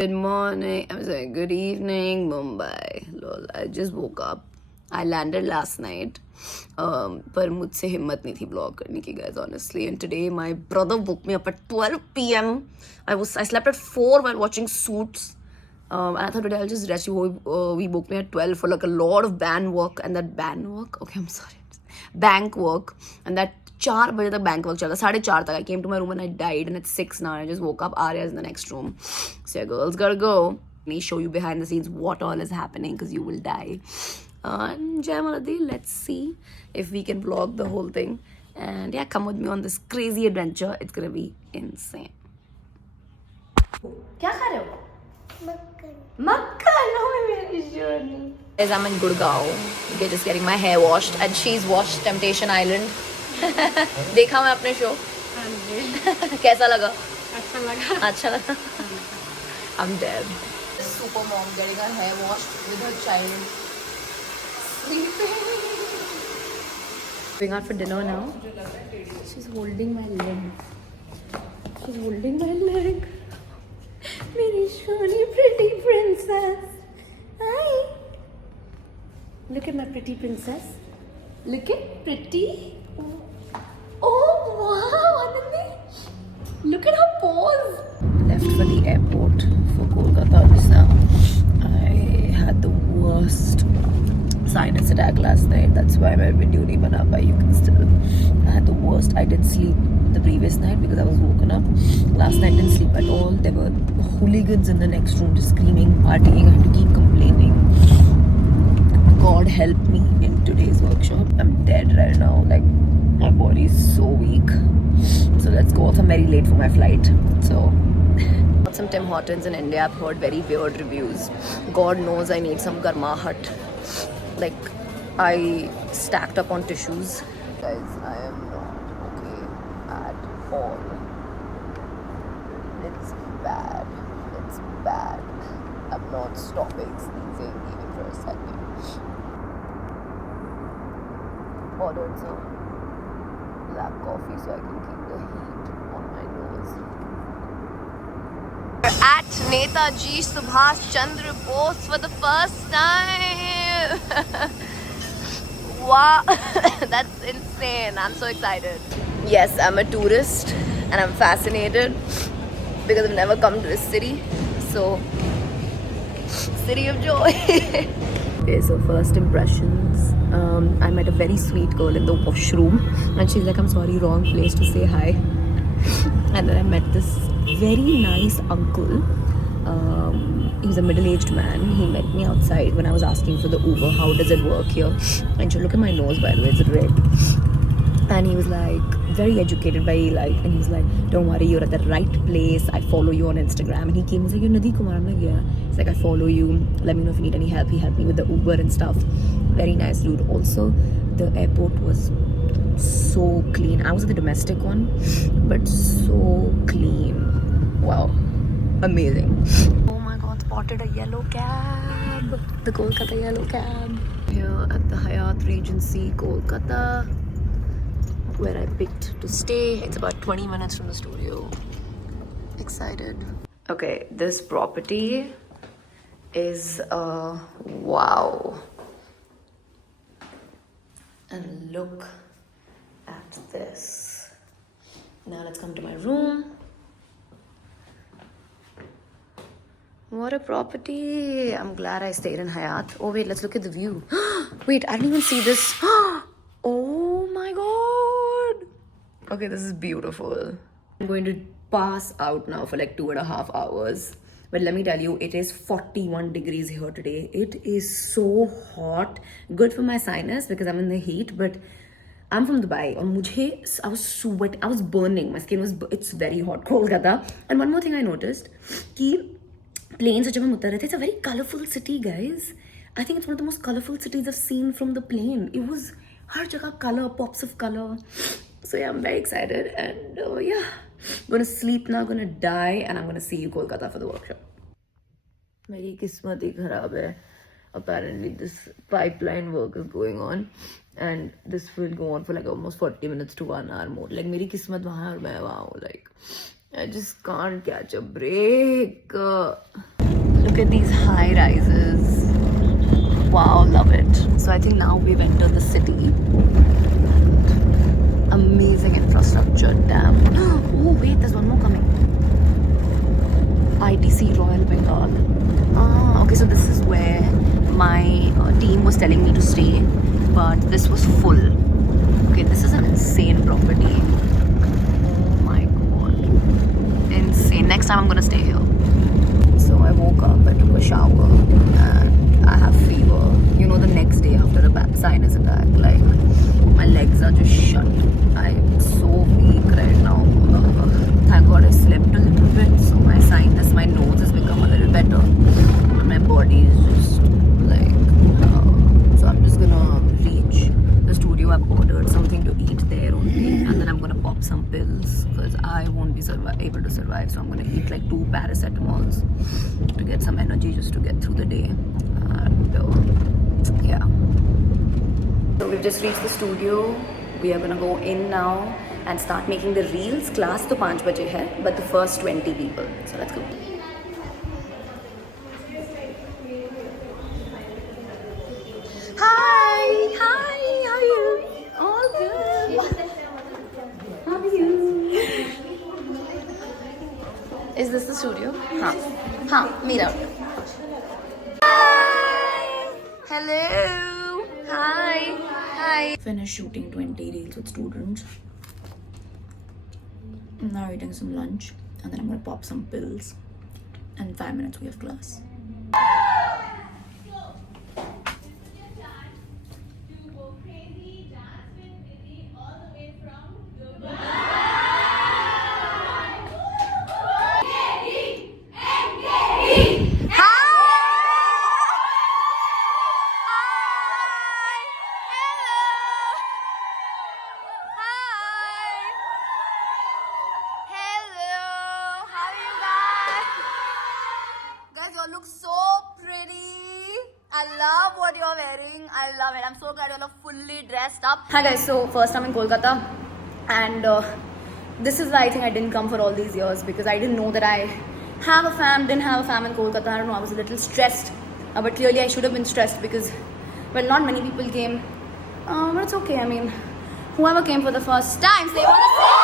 Good morning. I'm sorry, good evening, Mumbai. Lol, I just woke up. I landed last night. पर मुझसे हिम्मत नहीं थी vlog करने की, guys, honestly. And today my brother woke me up at 12 p.m. I slept at 4 while watching Suits. And I thought today I'll just rest. We woke me at 12 for like a lot of band work, and that band work. Okay, I'm sorry. Bank work, and that 4 बजे तक bank work चला, 4:30 तक. I came to my room and I died, and it's 6 now. I just woke up. Arya's in the next room. So yeah, girls gotta go. Let me show you behind the scenes what all is happening, because you will die. And Jai Maladi, let's see if we can vlog the whole thing. And yeah, come with me on this crazy adventure. It's gonna be insane. क्या खा रहे हो? Makkan. Oh, my journey. Guys, I'm in Gurgaon. Okay, just getting my hair washed, and she's washed Temptation Island. देखा मैं अपने show. कैसा लगा? अच्छा लगा. I'm dead. Super mom getting her hair washed with her child sleeping. Going out for dinner now. She's holding my leg. She's holding my leg. Very shiny, pretty princess. Hi. Look at my pretty princess. Look at pretty. Oh wow, Anandi. Look at her pose. Left for the airport for Kolkata just now. I had the worst sinus attack last night. That's why my video nahi bana pai. You can still. I had the worst. I did sleep the previous night because I was woken up. Last night didn't sleep at all. There were hooligans in the next room just screaming, partying. I had to keep complaining. God help me in today's workshop. I'm dead right now. Like, my body is so weak. So let's go. Also, I'm very late for my flight. So, got some Tim Hortons in India. I've heard very weird reviews. God knows I need some garmahat. Like, I stacked up on tissues. Guys, I am not okay at all. It's bad. It's bad. I'm not stopping sneezing even for a second. Ordered some black coffee so I can keep the heat on my nose. We're at Netaji Subhash Chandra Bose for the first time. Wow, that's insane. I'm so excited. Yes, I'm a tourist and I'm fascinated because I've never come to this city. So, city of joy. Okay, so first impressions. I met a very sweet girl in the washroom and she's like, I'm sorry, wrong place to say hi. And then I met this very nice uncle. He was a middle-aged man. He met me outside when I was asking for the Uber. How does it work here? And you look at my nose, by the way, it's red. And he was like, very educated, very like, and he was like, don't worry, you're at the right place. I follow you on Instagram. And he came, he's like, you're Nadi Kumar. I'm like, yeah. He's like, I follow you. Let me know if you need any help. He helped me with the Uber and stuff. Very nice dude. Also, the airport was so clean. I was at the domestic one, but so clean. Wow. Amazing. Oh my god, spotted a yellow cab. The Kolkata yellow cab. Here at the Hyatt Regency, Kolkata, where I picked to stay. It's about 20 minutes from the studio. Excited. Okay, this property is wow. And look at this. Now let's come to my room. What a property. I'm glad I stayed in Hyatt. Oh wait, let's look at the view. Wait, I didn't even see this. Oh my god. Okay, this is beautiful. I'm going to pass out now for like 2.5 hours. But let me tell you, it is 41 degrees here today. It is so hot. Good for my sinus because I'm in the heat, but I'm from Dubai. And I was sweating. I was burning. My skin was, it's very hot. Kolkata. And one more thing I noticed, planes, it's a very colorful city, guys. I think it's one of the most colorful cities I've seen from the plane. It was har jagah color, pops of color. So yeah, I'm very excited. And yeah, I'm gonna sleep now, gonna die, and I'm gonna see you Kolkata for the workshop. Meri kismat hi kharab hai. Apparently this pipeline work is going on and this will go on for like almost 40 minutes to 1 hour more. Like meri kismat wahan aur main wahan hu, like I just can't catch a break. Look at these high rises. Wow, love it. So I think now we've entered the city. Amazing infrastructure, damn. Oh wait, there's one more coming. ITC Royal Bengal. Okay, so this is where my team was telling me to stay, but this was full. Okay, this is an insane property. Oh my god. Insane. Next time I'm gonna stay here. So I woke up, I took a shower, and I have fever. You know, the next day after a sinus attack, like, my legs are just shut. I'm so weak right now. Thank God I slept a little bit, so my sinus, my nose has become a little better. My body is just like, so I'm just gonna reach the studio. I've ordered something to eat there only, and then I'm gonna pop some pills because I won't be able to survive. So I'm gonna eat like 2 paracetamols to get some energy just to get through the day. And yeah. So we've just reached the studio. We are gonna go in now and start making the reels. Class to 5 baje hai, but the first 20 people. So let's go. Hi, how are you? All good. How are you? Is this the studio? Meet out. Hi. Hello. Hi. Finished shooting 20 reels with students. I'm now eating some lunch, and then I'm gonna pop some pills. And in 5 minutes we have class. You look so pretty. I love what you're wearing. I love it. I'm so glad you're fully dressed up. Hi guys, so first I'm in Kolkata, and this is why I think I didn't come for all these years, because I didn't know that I didn't have a fam in Kolkata. I don't know, I was a little stressed, but clearly I should have been stressed because, well, not many people came, but it's okay. I mean, whoever came for the first time, say what I say.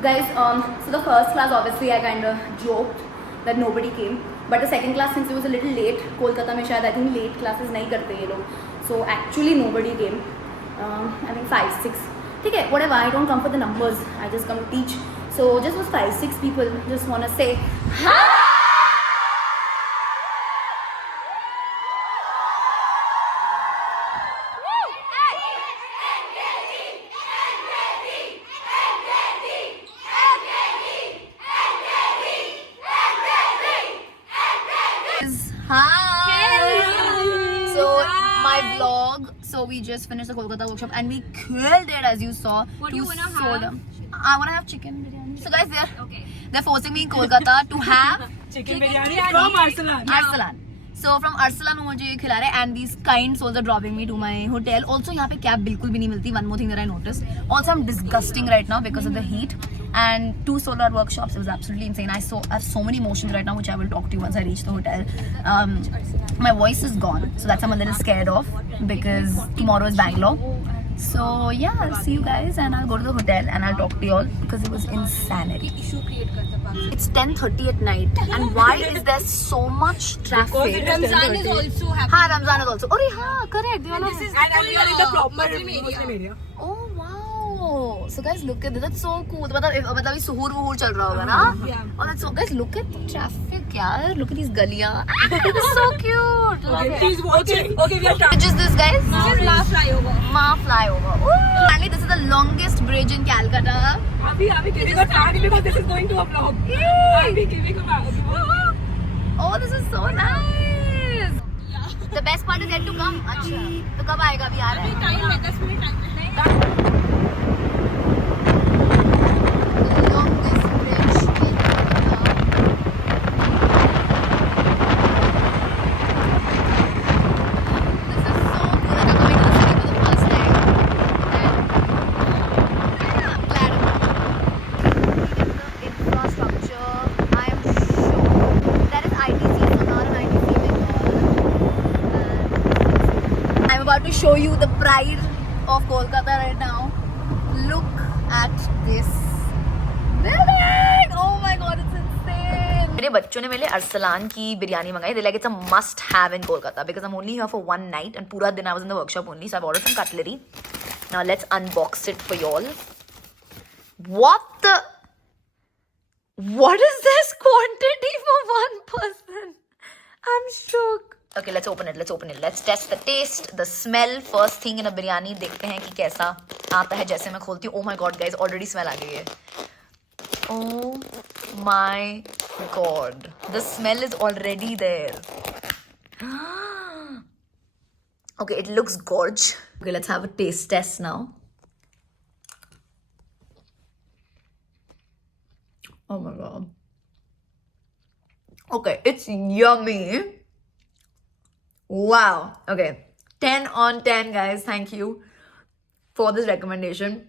Guys, so the first class, obviously I kind of joked that nobody came, but the second class, since it was a little late, Kolkata mein shayad I think late classes nahi karte ye log, so actually nobody came. I think 5, 6. Okay, whatever, I don't come for the numbers, I just come to teach. So just those 5, 6 people just want to say hi. So we just finished the Kolkata workshop and we killed it, as you saw. What do you wanna have? I wanna have chicken biryani. So guys, they're forcing me in Kolkata to have chicken biryani from Arsalan. So from Arsalan मुझे ये खिला रहे, and these kind souls are dropping me to my hotel. Also यहाँ पे cab बिल्कुल भी नहीं मिलती. One more thing that I noticed. Also I'm disgusting right now because of the heat. And 2 solar workshops, it was absolutely insane. I have so many emotions right now, which I will talk to you once I reach the hotel. My voice is gone, so that's I'm a little scared of, because tomorrow is Bangalore. So yeah, I'll see you guys and I'll go to the hotel and I'll talk to you all, because it was insanity. It's 10:30 at night, and why is there so much traffic? Ramzan is also happening. हाँ, Ramzan is also. Oh yeah, correct. And we are in the proper Muslim area. Oh wow. So guys, look at this. That's so cool. मतलब ये सुहूर वहूर चल रहा होगा ना? Yeah. Oh, that's so. Guys, look at the traffic, यार. Look at these galiयाँ. It's so cute. Love it. Please watch it. Okay, we are done. Which is this, guys? Ma flyover. Ma flyover. Ooh. Apparently, this is the longest bridge in Calcutta. Abhi giving a tag because this is going to a vlog. Abhi giving a tag. Oh, this is so nice. The best part is yet to come. अच्छा. तो कब आएगा? अभी आ रहा है. Time है 10 minute time. Kolkata right now. Look at this building. Oh my god, it's insane. मेरे बच्चों ने मेरे लिए अरसलान की बिरयानी मंगाई. They like it's a must have in Kolkata because I'm only here for one night and पूरा दिन I was in the workshop only, so I've ordered some cutlery. Now let's unbox it for y'all. What is this quantity for one person? I'm shook. Okay, let's open it. Let's test the taste, the smell. First thing in a biryani. देखते हैं कि कैसा आता है जैसे मैं खोलती हूँ. Oh my god, guys, already smell आ गई है. Oh my god, the smell is already there. Okay, it looks gorge. Okay, let's have a taste test now. Oh my god. Okay, it's yummy. Wow. Okay, 10 on 10, guys. Thank you for this recommendation.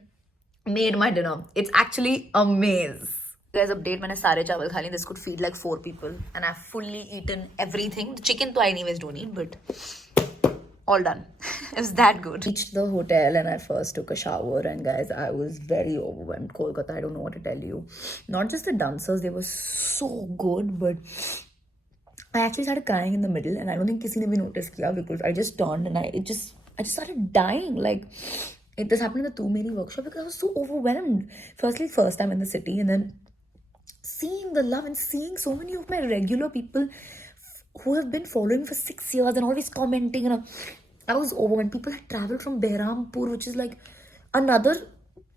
Made my dinner. It's actually amazing. Guys, update. मैंने सारे चावल खा लिए. This could feed like 4 people, and I've fully eaten everything. The chicken, though, I anyways don't eat, but all done. It was that good. Reached the hotel and I first took a shower, and guys, I was very overwhelmed. Kolkata, I don't know what to tell you. Not just the dancers, they were so good, but I actually started crying in the middle, and I don't think किसी ने भी notice किया because I just turned and I just started dying. Like this happened in the Tu Meri workshop because I was so overwhelmed. Firstly, first time in the city, and then seeing the love and seeing so many of my regular people who have been following for 6 years and always commenting, and I was overwhelmed. People had traveled from Behrampur, which is like another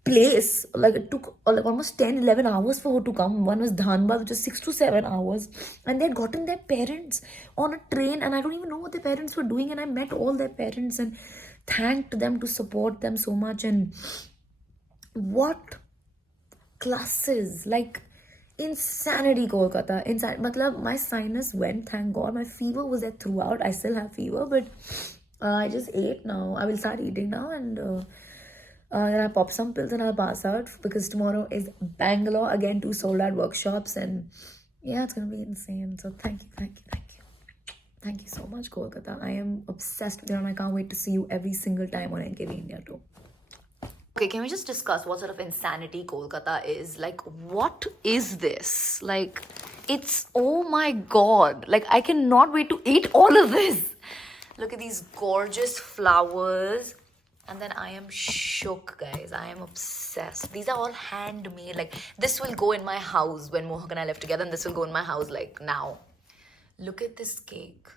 place. Like it took like almost 10-11 hours for her to come. One was Dhanbad, which is 6 to 7 hours, and they had gotten their parents on a train, and I don't even know what their parents were doing, and I met all their parents and thanked them to support them so much. And what classes, like insanity. Kolkata, matlab my sinus went, thank god. My fever was there throughout. I still have fever, but I just ate now. I will start eating now, and then I pop some pills and I'll pass out because tomorrow is Bangalore again, 2 sold out workshops, and yeah, it's gonna be insane. So thank you so much, Kolkata. I am obsessed with you, and I can't wait to see you every single time on NKV India too. Okay, can we just discuss what sort of insanity Kolkata is? Like, what is this? Like, it's, oh my god. Like, I cannot wait to eat all of this. Look at these gorgeous flowers. And then I am shook, guys. I am obsessed. These are all handmade. Like, this will go in my house when Mohak and I live together. And this will go in my house, like, now. Look at this cake.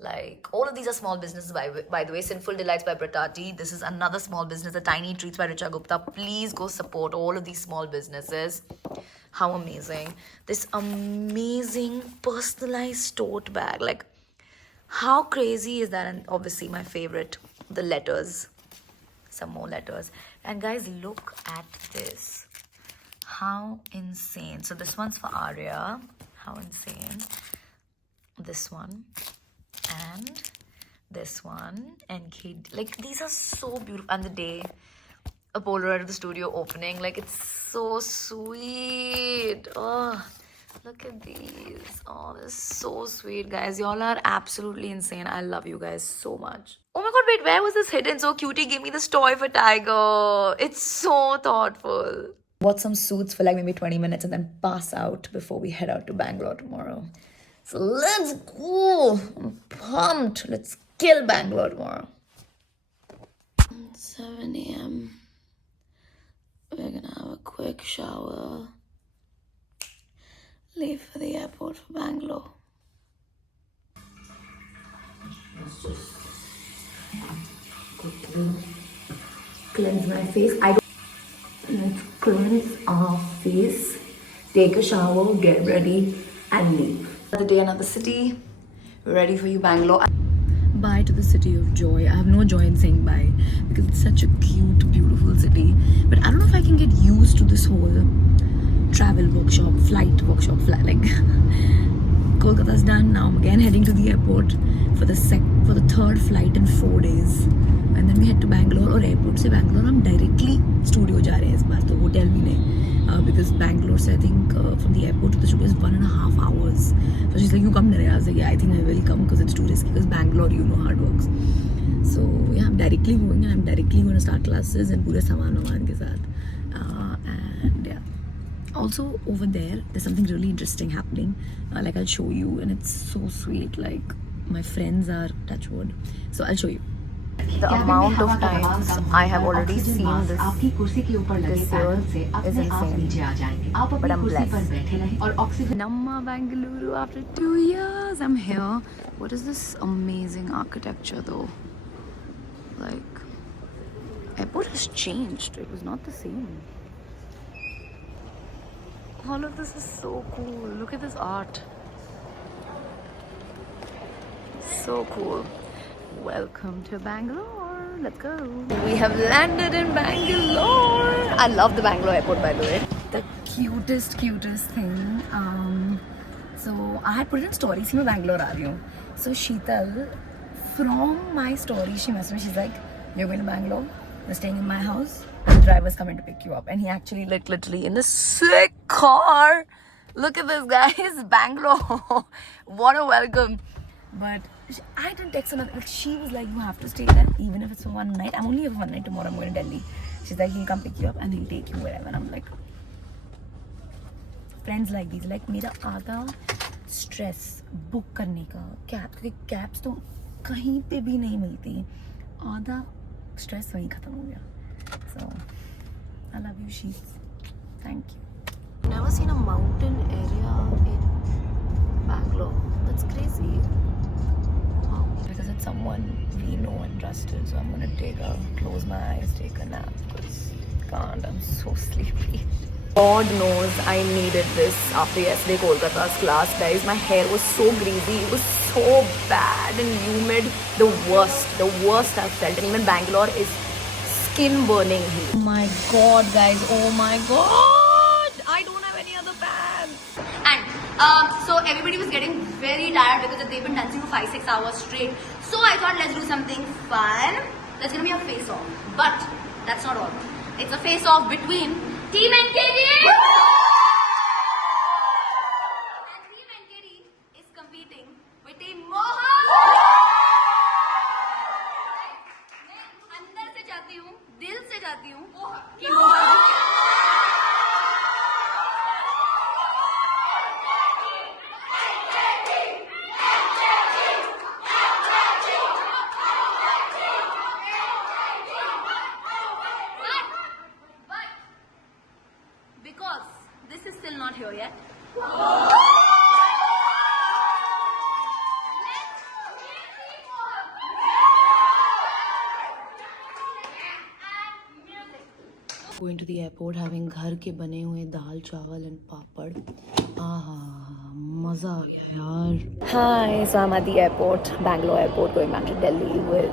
Like, all of these are small businesses, by the way. Sinful Delights by Bratati. This is another small business. The Tiny Treats by Richa Gupta. Please go support all of these small businesses. How amazing. This amazing personalized tote bag. Like, how crazy is that? And obviously my favorite, the letters. Some more letters. And guys, look at this. How insane. So this one's for Arya. How insane. This one. And this one. And Kate. Like, these are so beautiful. And the day a Polaroid of the studio opening. Like, it's so sweet. Oh, look at these. Oh, this is so sweet, guys. Y'all are absolutely insane. I love you guys so much. Oh my god, wait, where was this hidden? So cutie gave me this toy for Tiger. It's so thoughtful. Watch some suits for like maybe 20 minutes and then pass out before we head out to Bangalore tomorrow. So let's go. I'm pumped. Let's kill Bangalore tomorrow. 7 a.m. We're gonna have a quick shower. Leave for the airport for Bangalore. Let's just quickly cleanse my face. Let's cleanse our face, take a shower, get ready, and leave. Another day, another city. We're ready for you, Bangalore. Bye to the city of joy. I have no joy in saying bye because it's such a cute, beautiful city. But I don't know if I can get used to this whole travel workshop, flight workshop, like Kolkata's done. Now I'm again heading to the airport for the third flight in 4 days, and then we head to Bangalore. Or airport से Bangalore हम directly studio जा रहे हैं इस बार तो hotel भी नहीं, because Bangalore से I think from the airport to the studio is 1.5 hours. So she's like, you come there. I was like, yeah, I think I will come because it's too risky because Bangalore, you know how it works. So yeah, I'm directly going and I'm directly going to start classes and पूरे सामान के साथ. And yeah. Also over there, there's something really interesting happening. Like I'll show you, and it's so sweet. Like my friends are touchwood, so I'll show you. The amount of times I have already seen this year is insane. But I'm blessed. Namma Bengaluru after 2 years. I'm here. What is this amazing architecture though? Like, airport has changed. It was not the same. All of this is so cool. Look at this art. So cool. Welcome to Bangalore. Let's go. We have landed in Bangalore. I love the Bangalore airport, by the way. The cutest thing. So I had put it in story. See, I'm Bangalore aa rahi hu. So Sheetal, from my story, she messaged me. She's like, "You're going to Bangalore. You're staying in my house. The driver's coming to pick you up." And he actually, like, literally in this sick car. Look at this, guys. Bangalore. What a welcome. But I didn't text her, but she was like, "You have to stay there, even if it's for one night. I'm only here for one night. Tomorrow I'm going to Delhi." She's like, "He'll come pick you up and he'll take you wherever." And I'm like, friends like these, like मेरा आधा stress book करने का cab, क्योंकि cabs तो कहीं पे भी नहीं मिलती, आधा stress वहीं खत्म हो गया. So I love you, Sheets. Thank you. Never seen a mountain area in Bangalore. That's crazy. Wow. Because it's someone we know and trusted, so I'm gonna close my eyes, take a nap, because can't, I'm so sleepy. God knows I needed this after yesterday Kolkata's class, guys. My hair was so greasy, it was so bad and humid, the worst I've felt. And even Bangalore is skin burning heat. Oh my god, guys, oh my god, I don't have any other pants. And so everybody was getting very tired because they've been dancing for 5-6 hours straight. So I thought, let's do something fun. There's gonna be a face-off, but that's not all. It's a face-off between Team NKD and Team NKD is competing with Team Mohan. मैं अंदर से चाहती हूँ, दिल से चाहती हूँ कि Mohan because this is still not here yet. Going to the airport, having घर के बने हुए दाल चावल and पापड़. मजा आ गया यार. Hi, so I'm at the airport, Bangalore airport, going back to Delhi with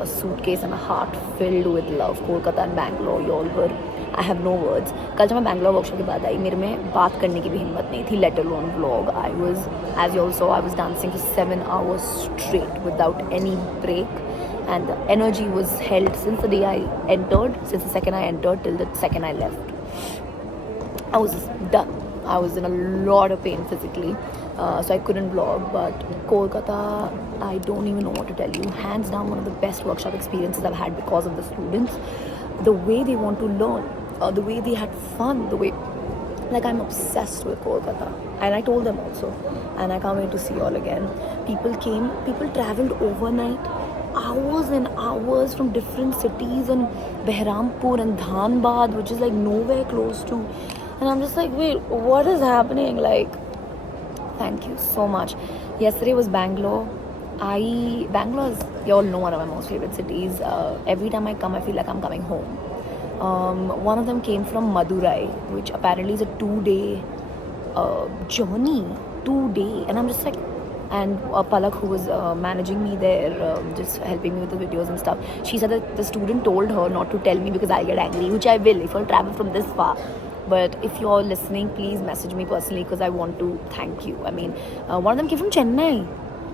a suitcase and a heart filled with love. Kolkata and Bangalore, you all were. I have no words. कल जब मैं Bangalore workshop के बाद आई, मेरे में बात करने की भी हिम्मत नहीं थी, let alone vlog. I was, as you all saw, I was dancing for 7 hours straight without any break. And the energy was held since the day I entered, since the second I entered till the second I left. I was done. I was in a lot of pain physically, so I couldn't vlog. But Kolkata, I don't even know what to tell you. Hands down, one of the best workshop experiences I've had because of the students. The way they want to learn, the way they had fun, the way, like, I'm obsessed with Kolkata. And I told them also, and I can't wait to see you all again. People traveled overnight, hours and hours from different cities, and Behrampur and Dhanbad, which is like nowhere close to. And I'm just like, wait, what is happening? Like, thank you so much. Yesterday was Bangalore. Bangalore is, you all know, one of my most favorite cities. Every time I come, I feel like I'm coming home. One of them came from Madurai, which apparently is a 2-day journey. 2-day. And I'm just like, and Palak, who was managing me there, just helping me with the videos and stuff, she said that the student told her not to tell me because I'll get angry, which I will if I'll travel from this far. But if you're listening, please message me personally because I want to thank you. I mean, one of them came from Chennai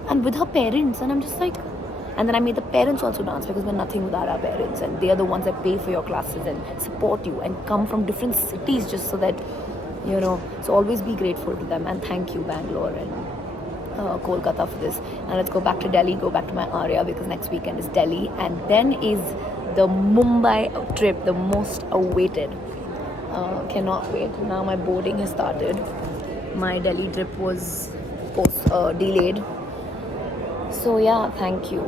and with her parents, and I'm just like, and then I made the parents also dance because we're nothing without our parents, and they are the ones that pay for your classes and support you and come from different cities just so that, you know, so always be grateful to them. And thank you, Bangalore, and Kolkata for this. And let's go back to Delhi, go back to my area because next weekend is Delhi. And then is the Mumbai trip, the most awaited. Cannot wait. Now my boarding has started. My Delhi trip was delayed. So yeah, thank you.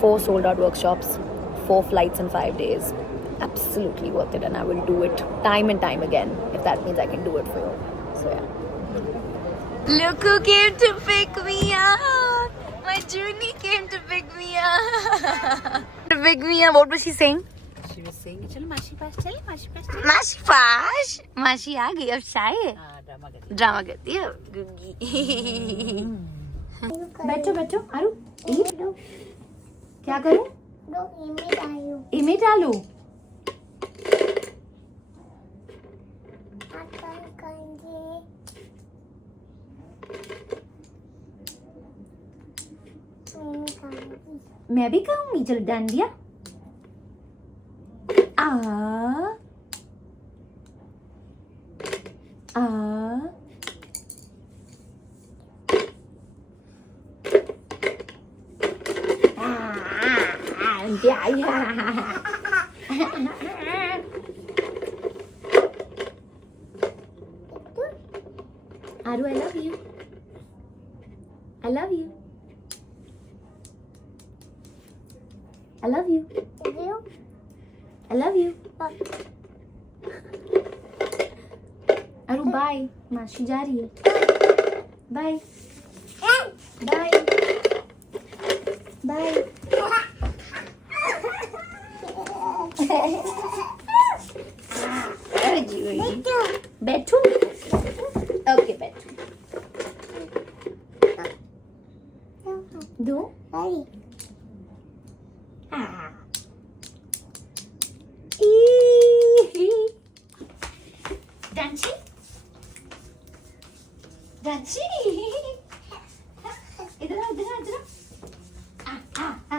4 sold out workshops, 4 flights in 5 days. Absolutely worth it, and I will do it time and time again if that means I can do it for you. So yeah. Look who came to pick me up. My Junie came to pick me up. To pick me up. What was she saying? She was saying, "Chalo Mashi paas, chalo Mashi paas." Mashi pash. Mashi आ गई अब शाय है. Drama drama कर करती है गुग्गी. बैठो बैठो आरू क्या करूं? इमेज डालू. मैं भी कहूंगी. चल डांडिया. आ आ Aru, I love you. I love you. I love you. I love you. Aru, bye. मासी जा रही है. Bye. Bye. Bye. बैठू. Okay, बैठू. दो. Dancy. Dancy. इधर आओ, इधर आओ, इधर आओ.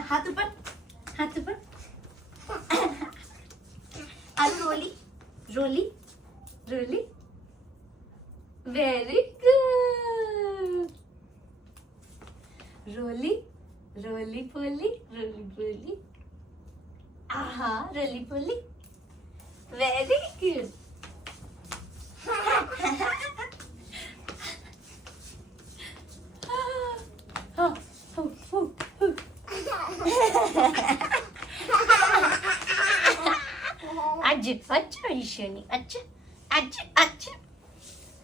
हाथ ऊपर, हाथ ऊपर. आलू रोली, रोली, रोली. Very good. Roly, roly poly, roly poly. Aha, roly poly. Very good.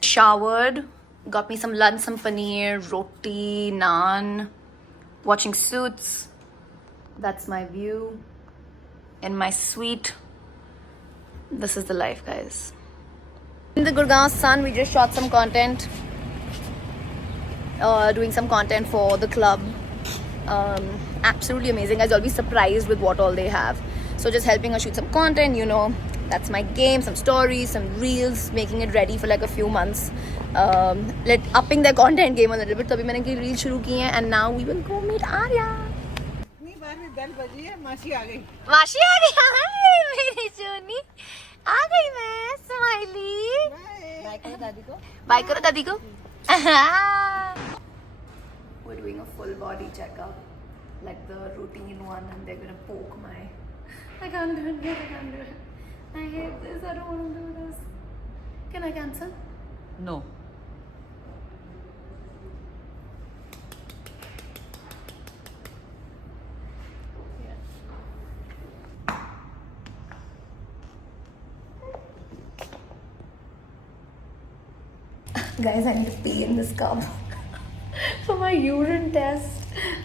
Showered, got me some lunch, some paneer, roti, naan, watching Suits. That's my view in my suite. This is the life, guys. In the Gurgaon sun, we just shot some content, doing some content for the club. Absolutely amazing, guys. I'll be surprised with what all they have. So just helping us shoot some content, you know, that's my game, some stories, some reels, making it ready for like a few months. Upping their content game a little bit. So abhi maine ki reel shuru ki hai, and now we will go meet Arya. इतनी बार में bell बजी है, मासी आ गई. मासी आ गई. हाय मेरी चुनी आ गई. मैं स्माइली. बाय करो दादी को. बाय करो दादी को. We're doing a full body checkup, like the routine one, and they're gonna poke my. I can't do it. I can't do it. I hate this. I don't want to do this. Can I cancel? No. Guys, I need to pee in this cup for my urine test.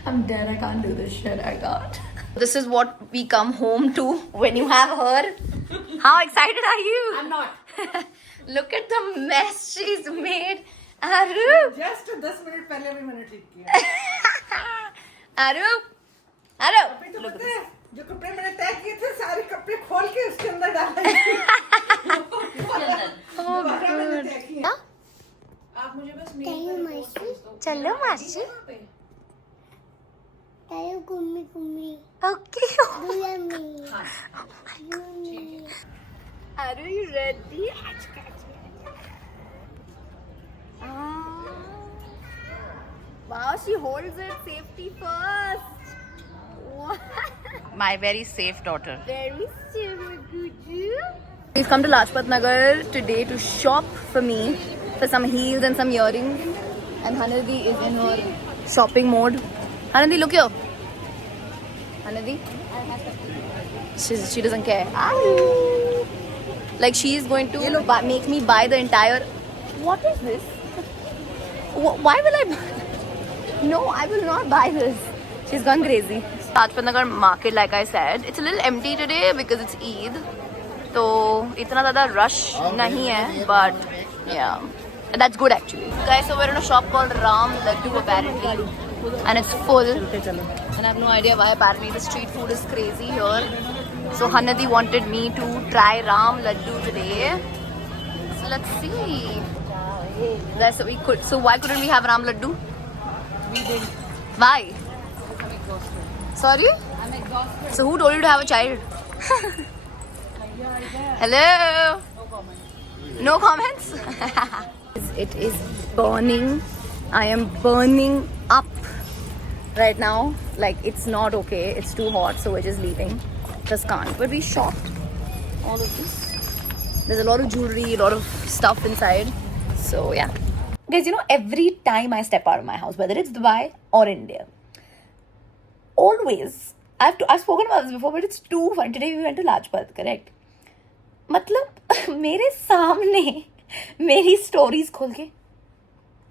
I'm dead. I can't do this shit. I can't. This is what we come home to when you have her. How excited are you? I'm not. Look at the mess she's made. Aru. Just 10 minute पहले भी मैंने ठीक किया. Aru. Aru. अभी तो पता है, जो कपड़े मैंने तय किए थे, सारे कपड़े खोल के उसके अंदर डाले. दोबारा मैंने तय किया. आप मुझे बस चलो मासी. Okay. Are you ready? she holds it. Safety first. What? My very safe daughter. Very safe, We've come to Lajpat Nagar today to shop for me for some heels and some earrings. And Hanadi is in her shopping mode. Hanadi, look here. Hanadi? She doesn't care. Like she is going to make me buy the entire... What is this? Why will I buy? No, I will not buy this. She's gone crazy. Lajpat Nagar market, like I said, it's a little empty today because it's Eid. So, itna zyada rush nahi hai, but yeah, that's good actually. Guys, so we're in a shop called Ram Laddu apparently, and it's full. And I have no idea why. Apparently, the street food is crazy here. So Hanadi wanted me to try Ram Laddu today. So let's see. Guys, so we could. So why couldn't we have Ram Laddu? We didn't. Why? I'm exhausted. Sorry? I'm exhausted. So who told you to have a child? Hello? No comments? It is burning. I am burning up right now. Like it's not okay. It's too hot, so we're just leaving. Just can't. But we shopped all of this. There's a lot of jewelry, a lot of stuff inside. So yeah. Guys, you know, every time I step out of my house, whether it's Dubai or India, always, I've spoken about this before, but it's too fun. Today we went to Lajpat, correct? मतलब मेरे सामने मेरी stories खोल के,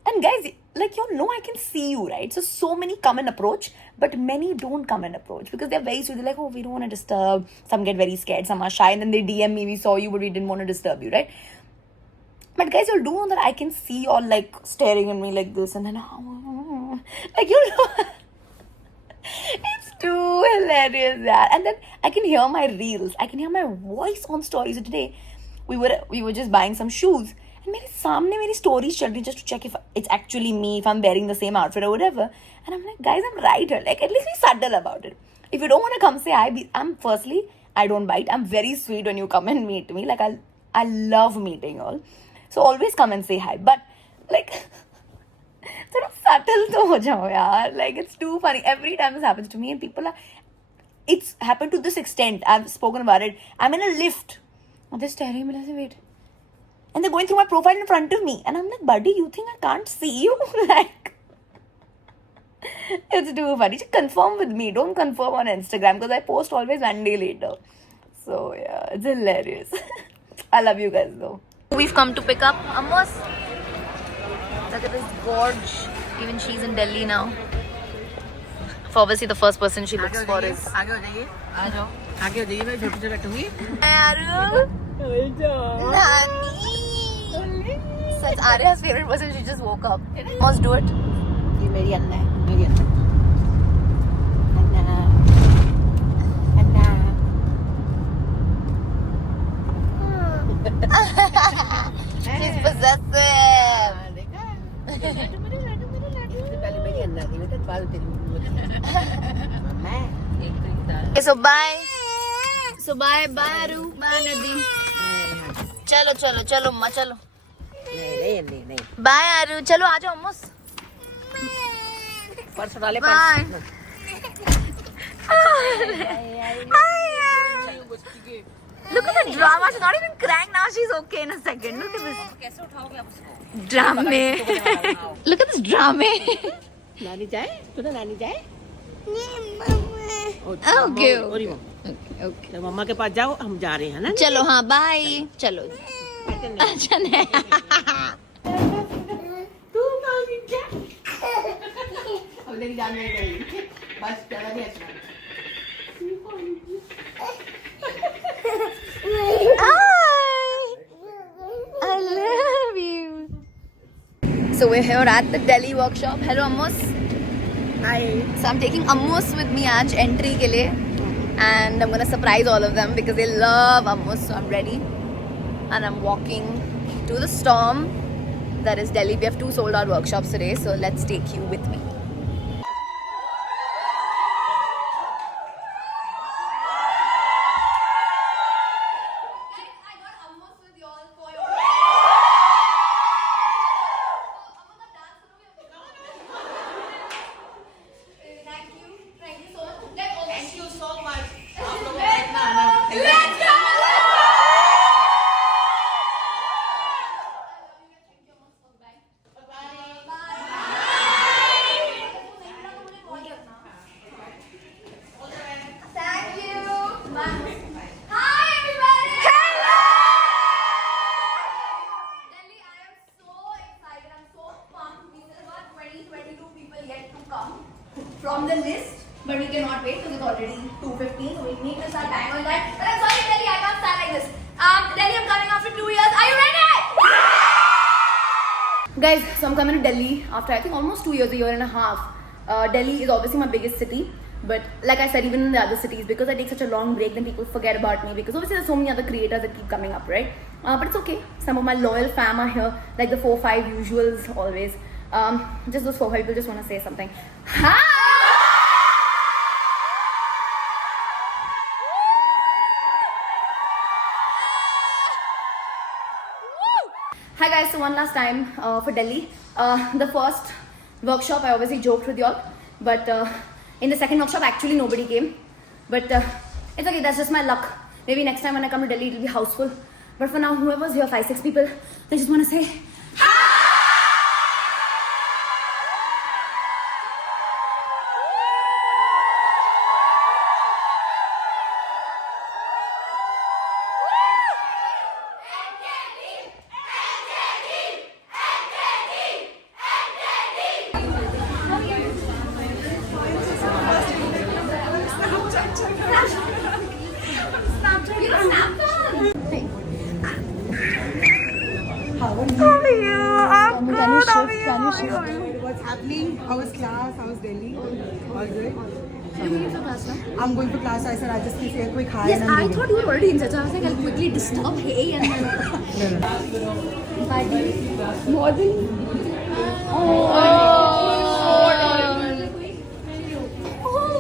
and guys, like you know, I can see you, right? So many come and approach, but many don't come and approach because they're very sweet. They're like, oh, we don't want to disturb. Some get very scared, some are shy, and then they DM me, we saw you, but we didn't want to disturb you, right? But guys, you'll do know that I can see you all like staring at me like this, and then like you know, it's too hilarious, yeah. And then I can hear my reels, I can hear my voice on stories. So today, we were just buying some shoes, and मेरे सामने मेरी stories चल रही just to check if it's actually me, if I'm wearing the same outfit or whatever. And I'm like, guys, I'm right here. Like at least be subtle about it. If you don't want to come say hi, firstly, I don't bite. I'm very sweet when you come and meet me. Like I love meeting all. So always come and say hi. But like थोड़ा subtle तो हो जाओ यार. Like it's too funny. Every time this happens to me and people are, it's happened to this extent. I've spoken about it. I'm in a lift. And they're staring at me like, wait. And they're going through my profile in front of me. And I'm like, buddy, you think I can't see you? Like, it's too funny. Just confirm with me. Don't confirm on Instagram because I post always one day later. So yeah, it's hilarious. I love you guys though. We've come to pick up Amos. Look at this gorge. Even she's in Delhi now. For obviously the first person she looks for is. आगे हो जाइए. आ जाओ. आगे हो जाइए. मैं छोटे से बैठूंगी. Aru. Nani. Such Arya's favorite person. She just woke up. Let's do it. ये मेरी अन्ना है. मेरी अन्ना. She's possessive. Okay, so bye. So bye, Aru. Bye, Nadi. चलो अम्मा चलो. नहीं. Bye, Aru. चलो आ जाओ अम्मुस. पर्स डाले Bye. Look at the drama. She's not even crying now. She's okay in a second. Look at this. कैसे उठाओगे आप उसको? Drama. Look at this drama. नानी जाए? तूने नानी जाए? Okay. ओके. तो मम्मा के पास जाओ. हम जा रहे हैं ना. चलो हाँ बाय. चलो. अच्छा नहीं. तू नानी जा. अब लेके जाने नहीं. बस चला नहीं अच्छा. I love you. So we're here at the Delhi workshop. Hello Ammus. Hi. So I'm taking Ammus with me आज entry के लिए, and I'm gonna surprise all of them because they love Ammus. So I'm ready, and I'm walking to the Storm. That is Delhi. We have 2 sold out workshops today, so let's take you with me. from the list, but we cannot wait because it's already 2:15, so we need to start bang on that. But I'm sorry, Delhi, I can't start like this. Delhi, I'm coming after 2 years. Are you ready? Guys, so I'm coming to Delhi after I think almost 2 years, a year and a half. Delhi is obviously my biggest city. But like I said, even in the other cities, because I take such a long break, then people forget about me. Because obviously there's so many other creators that keep coming up, right? But it's okay. Some of my loyal fam are here, like the 4-5 usuals always. Just those 4-5 people just want to say something. Hi! Hi guys, so one last time for Delhi. The first workshop, I obviously joked with y'all. But in the second workshop, actually nobody came. But it's okay, that's just my luck. Maybe next time when I come to Delhi, it'll be houseful. But for now, whoever's here, 5-6 people, they just want to say, What's happening? How was class? How was Delhi? All good? You're going for class now? I'm going for class. I said I'll just say a quick hi. Yes, and then I leave. thought you were already inside, so I was like, I'll quickly disturb hey and then. More than. Oh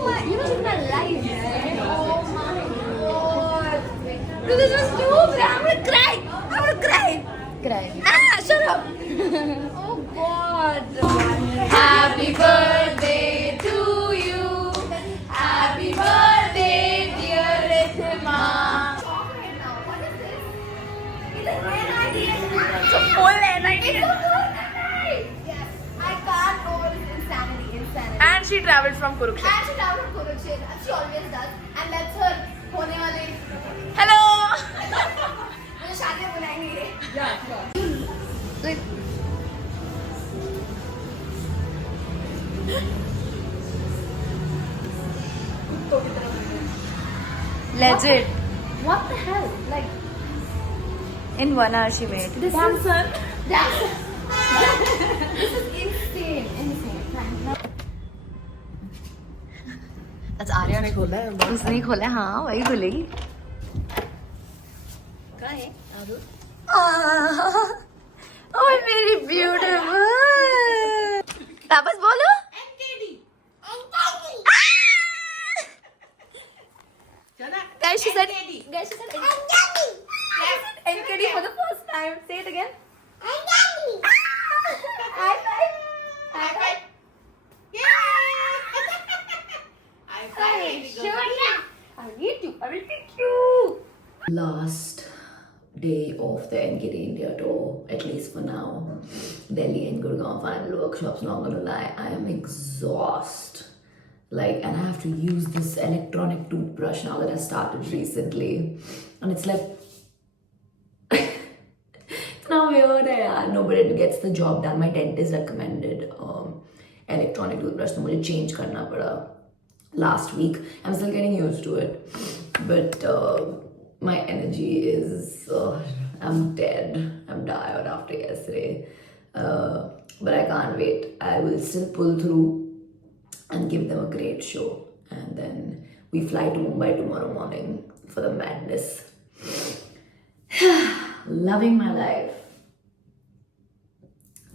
my, you know, she's my life, right? Oh my god. This is stupid. I'm gonna cry. I'm gonna cry. Cry. Ah, shut up. Oh god. Happy birthday to you. Happy birthday, dear Rithima. What is this? It's a NID. It's a full NID. It's a full NID. Yes. I can't know. It's insanity. And she travelled from Kurukshetra. And she traveled to Kurukshetra. And she always does. And that's her होने वाले. Hello! मुझे शादी बुलाएंगे. Yeah, sure. Legit. What the hell? Like In 1 hour she made. this dancer. This is insane. That's Arya ने खोला है. उसने ही खोला है. हाँ वही खोलेगी. कहाँ है? Oh मेरी beautiful. वापस बोलो. Guys, she said NKD for the first time. Say it again. High five. High five. I need you. I will take you. Last day of the NKD India tour, at least for now. Delhi and Gurgaon final workshops, not gonna lie, I am exhausted. Like, and I have to use this electronic toothbrush now that I started recently. And it's like, it's now weird. No, but it gets the job done. My dentist recommended electronic toothbrush, so मुझे change करना पड़ा last week. I'm still getting used to it. But my energy is, I'm dead. I'm tired after yesterday. But I can't wait. I will still pull through and give them a great show. And then we fly to Mumbai tomorrow morning for the madness. Loving my life.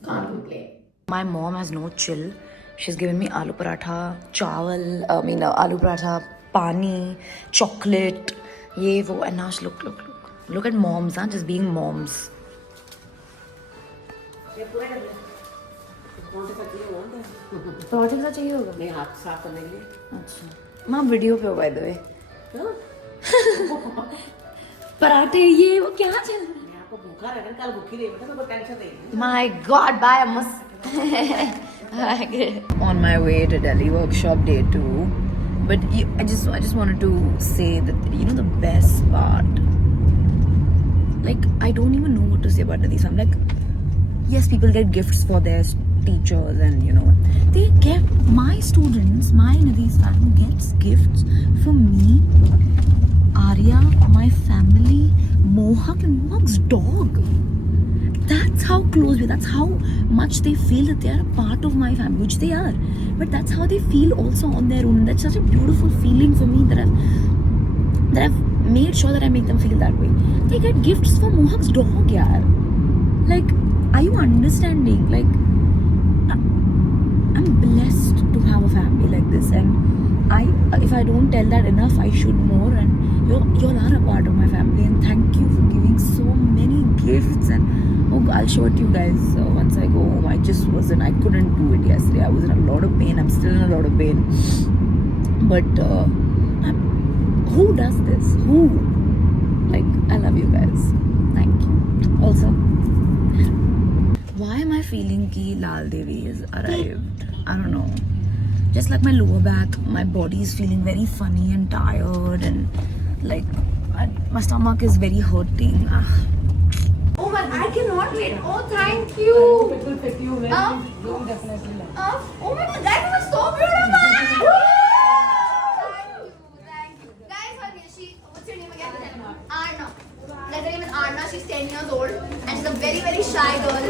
Can't complain. My mom has no chill. She's given me aloo paratha, aloo paratha, pani, chocolate, ye wo. And now look at moms, huh? Just being moms. Project का चाहिए होगा नहीं हाथ साफ करने के लिए. अच्छा माँ वीडियो पे हो बाय द वे पराठे ये वो क्या चल रहा है. आपको भूखा रहना, कल भूखी रही बेटा, तो टेंशन नहीं. My God, bye. I must. On my way to Delhi workshop day 2, but I just wanted to say that the best part. Like I don't even know what to say about Delhi. So I'm like, yes, people get gifts for their teachers, and you know, they get my students, my Nidhi's family gets gifts for me, Arya, my family, Mohak and Mohak's dog. That's how close we are. That's how much they feel that they are a part of my family, which they are. But that's how they feel also on their own. That's such a beautiful feeling for me that I've made sure that I make them feel that way. They get gifts for Mohak's dog, yaar. Like, are you understanding? Like, I'm blessed to have a family like this, and if I don't tell that enough, I should more. And y'all are a part of my family, and thank you for giving so many gifts. And I'll show it to you guys once I go home. I couldn't do it yesterday. I was in a lot of pain. I'm still in a lot of pain. But who does this? Who? Like, I love you guys. Thank you. Also, why am I feeling ki Lal Devi has arrived? I don't know. Just like my lower back, my body is feeling very funny and tired, and like my stomach is very hurting. Oh my, I cannot wait. Oh, thank you. Oh my God, that was so beautiful. Thank you. Guys, what's your name again? Arna. Her name is Arna. She's 10 years old and she's a very, very shy girl.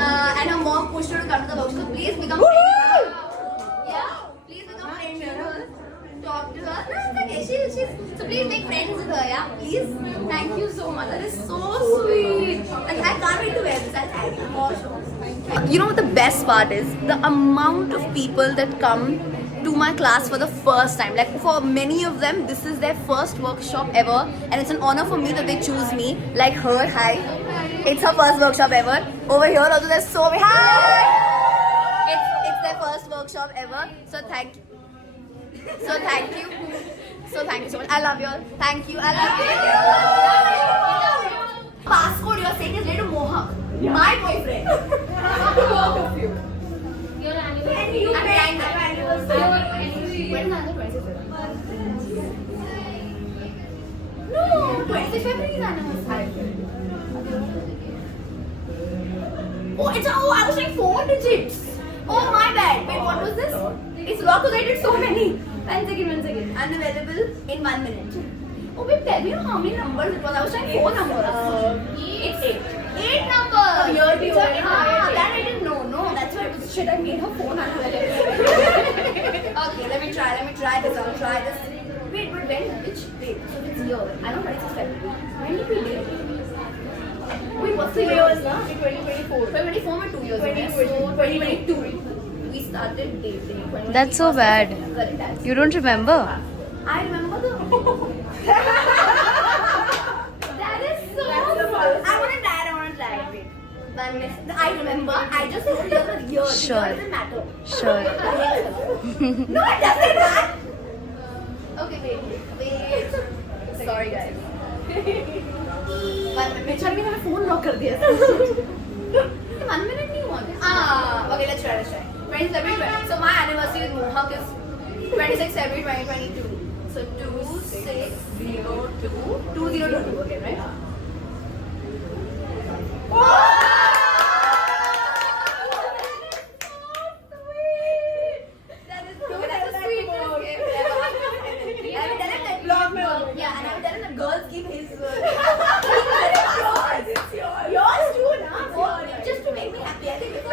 And her mom pushed her to come to the workshop. So please become friends. Yeah, please become friends with her. Talk to her. No, it's okay. So please make friends with her, yeah? Please. Thank you so much. That is so sweet. Like, I can't wait to wear this. I'll tag you for sure. You know what the best part is? The amount of people that come to my class for the first time. Like, for many of them, this is their first workshop ever, and it's an honor for me that they choose me. Like her, hi. It's her first workshop ever. Over here also there's so many. Hi! It's their first workshop ever. So thank you. So thank you so much. I love you all. Thank you. I love you. Passport you're saying is related to Mohak. Yeah. My boyfriend. Both of you. Your anniversary. I'm trying that. When is the 26th? No, 26th February is anniversary. Oh, I was like 4 digits. Oh, my bad. Wait, what was this? It's locked because I did so many. One second. Unavailable in 1 minute. Oh, wait, tell me how many numbers it was. I was trying 4 numbers. It's 8. 8 numbers. Oh, that I didn't know. No, that's why shit, I made her phone unavailable. Okay, let me try this. I'll try this. Wait, but when? Wait, so it's year. I know 26th February. When did we date? Wait, what's the year? 2024. 2024 or 2 years ago? 2022. We started dating. That's so bad. You don't remember? I remember the. That is so. I want to die. Wait. I remember. I just told you the year. Sure. It doesn't matter. Sure. No, it doesn't matter. Okay, wait. Sorry, guys. 1 minute. बेचारी ने मेरा phone lock कर दिया. 1 minute नहीं हुआ. Okay, let's try. 20th February. So my anniversary with Mohak is 26th February 2022. So 2022, okay, right? Oh! That is so sweet. Yeah, and I'm telling the girls keep his word. It's yours too, nah? Just to make me happy. I think it's I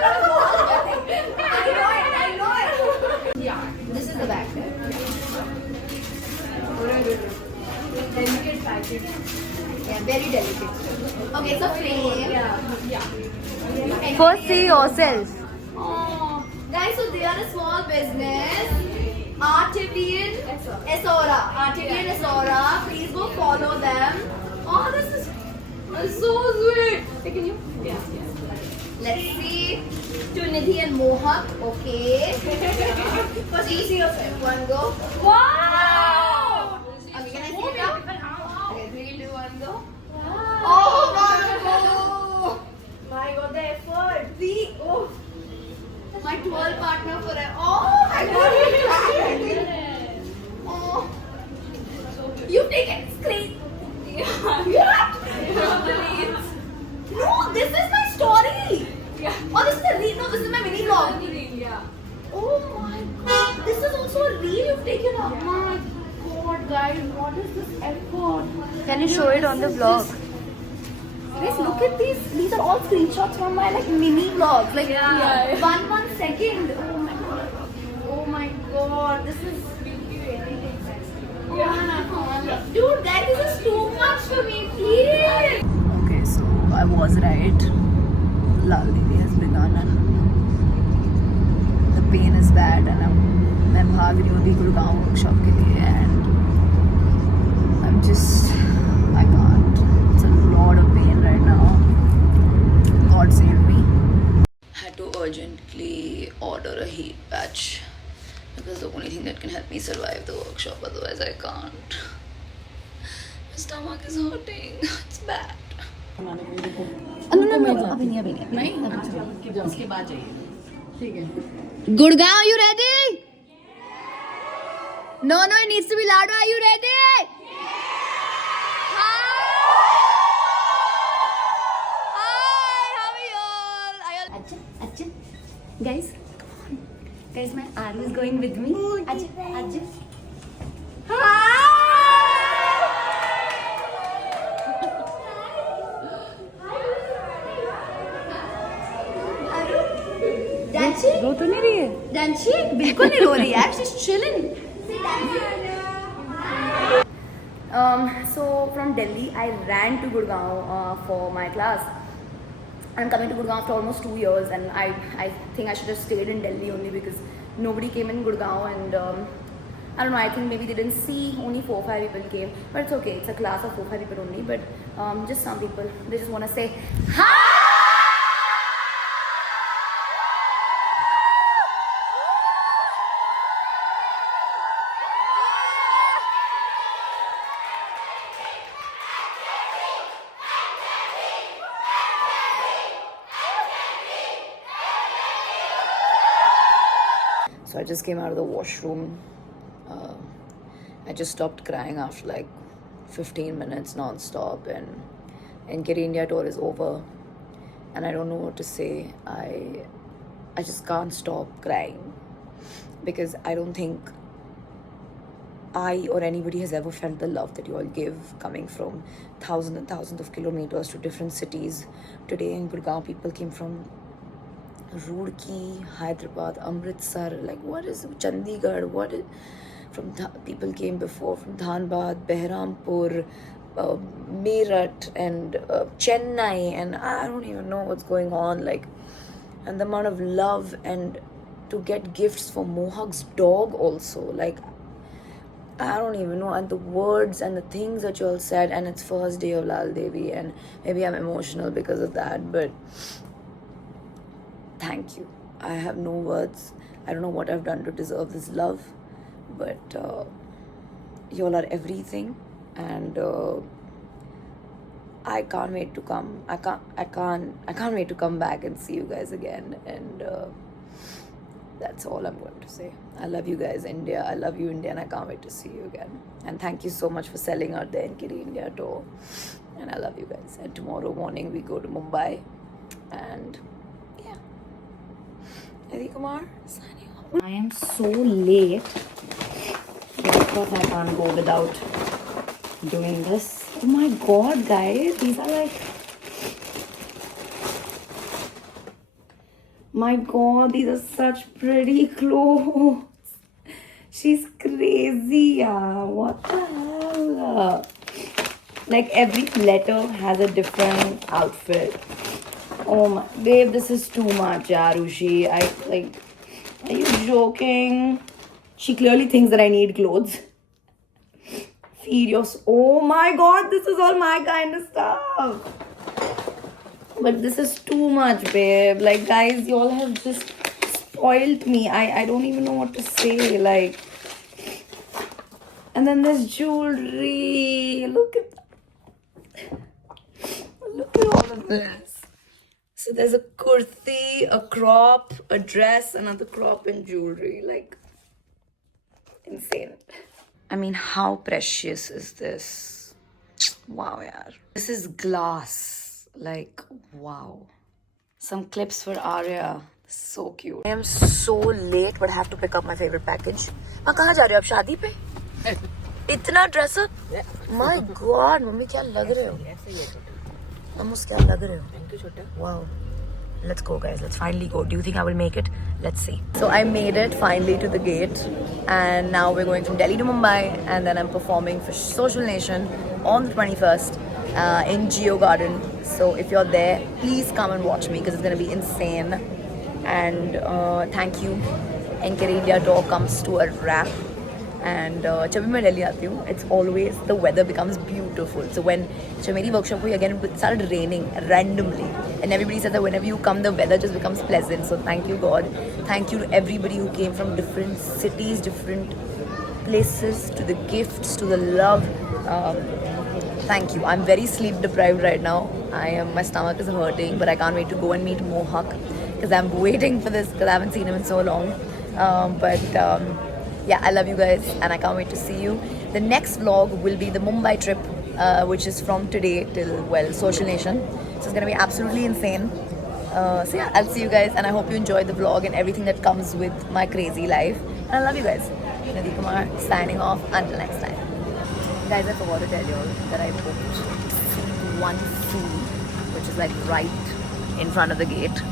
know it. Yeah, this is the back there. Delicate package. Yeah, very delicate. Okay, so frame. Yeah. First, see yourself. Oh, guys, so they are a small business. Artivian Esora. Please go follow them. Oh, this is so sweet. Can you? Yes. Let's see. To Nidhi and Mohak. Okay. First, you see yourself. 1 go. Wow! Okay, can I see it now? Okay, 3, 2, 1, go. Wow! Oh, God! My God, the effort. My 12 partner forever. Oh my God! Oh, you take it screen. Yeah. No, this is my story. Oh, this is my mini gonna show it on the vlog. Guys, look at these. These are all screenshots from my like mini vlogs. Like 1 second. Oh my god. This is dude, guys, this is too much for me. Please. Okay, so I was right. Lal Devi has begun and the pain is bad and मैं भाग रही हूँ अभी Gurgaon workshop के लिए and I'm just I can't. It's a lot of pain right now. God save me. Had to urgently order a heat patch because the only thing that can help me survive the workshop, otherwise I can't. My stomach is hurting. It's bad. No, अभी नहीं. उसके बाद चाहिए. ठीक है. Gurgaon, are you ready? No, it needs to be louder. Are you ready? Hi, how are you all? Ajay. Guys, my Aru is going with me. Ajay. रो तो नहीं रही है डांसी बिल्कुल नहीं रो रही यार she is chilling so from Delhi I ran to Gurgaon for my class. I'm coming to Gurgaon after almost 2 years and I think I should have stayed in Delhi only because nobody came in Gurgaon and I don't know, I think maybe they didn't see, only 4-5 people came, but it's okay, it's a class of 4-5 people only, but just some people, they just want to say hi. So I just came out of the washroom. I just stopped crying after like 15 minutes non-stop and Giri India tour is over and I don't know what to say. I just can't stop crying because I don't think I or anybody has ever felt the love that you all give coming from thousands and thousands of kilometers to different cities. Today in Gurgaon people came from Roorkee, Hyderabad, Amritsar, like what is Chandigarh, what is people came before from Dhanbad, Behrampur, Meerut and Chennai and I don't even know what's going on, like, and the amount of love and to get gifts for Mohawk's dog also, like I don't even know, and the words and the things that you all said, and it's first day of Lal Devi and maybe I'm emotional because of that, but thank you. I have no words. I don't know what I've done to deserve this love, but you all are everything, and I can't wait to come. I can't wait to come back and see you guys again, and that's all I'm going to say. I love you guys, India. I love you, India, and I can't wait to see you again. And thank you so much for selling out the Giri India tour. And I love you guys. And tomorrow morning we go to Mumbai, and Adhi Kumar signing off. I am so late. But of course I can't go without doing this. Oh my god, guys. These are like... My god, these are such pretty clothes. She's crazy, yeah. What the hell? Like every letter has a different outfit. Oh my, babe, this is too much, Arushi. Are you joking? She clearly thinks that I need clothes. Feed your... Oh my god, this is all my kind of stuff. But this is too much, babe. Like, guys, you all have just spoiled me. I don't even know what to say. Like, and then there's jewelry. Look at all of this. So there's a kurti, a crop, a dress, another crop, and jewelry. Like, insane. I mean, how precious is this? Wow, yaar. This is glass. Like, wow. Some clips for Arya. So cute. I am so late, but I have to pick up my favorite package. Kahan ja rahe ho aap? Shaadi pe? इतना dress up my God mummy क्या लग रहे हो ऐसे ही है छोटा mummy क्या लग रहे हो इनके छोटा wow let's go guys let's finally go do you think I will make it let's see so I made it finally to the gate and now we're going from Delhi to Mumbai and then I'm performing for Social Nation on the 21st in Geo Garden so if you're there please come and watch me because it's going to be insane and thank you Enker India tour comes to a wrap and जब भी मैं दिल्ली आती हूँ it's always the weather becomes beautiful so when जब मेरी workshop हुई again it started raining randomly and everybody said that whenever you come the weather just becomes pleasant so thank you God thank you to everybody who came from different cities different places to the gifts to the love thank you I'm very sleep deprived right now my stomach is hurting but I can't wait to go and meet Mohak because I'm waiting for this because I haven't seen him in so long yeah, I love you guys and I can't wait to see you. The next vlog will be the Mumbai trip, which is from today till, well, Social Nation. So it's going to be absolutely insane. So yeah, I'll see you guys and I hope you enjoyed the vlog and everything that comes with my crazy life. And I love you guys. Nidhi Kumar signing off until next time. Guys, I forgot to tell you all that I booked C1C, which is like right in front of the gate.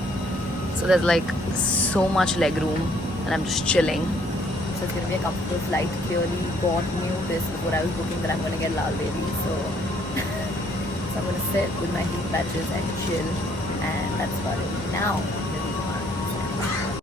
So there's like so much leg room and I'm just chilling. So it's going to be a comfortable flight. Clearly God knew this before I was booking that I'm going to get Lal Devi. So I'm going to sit with my heat patches and chill. And that's about it. Now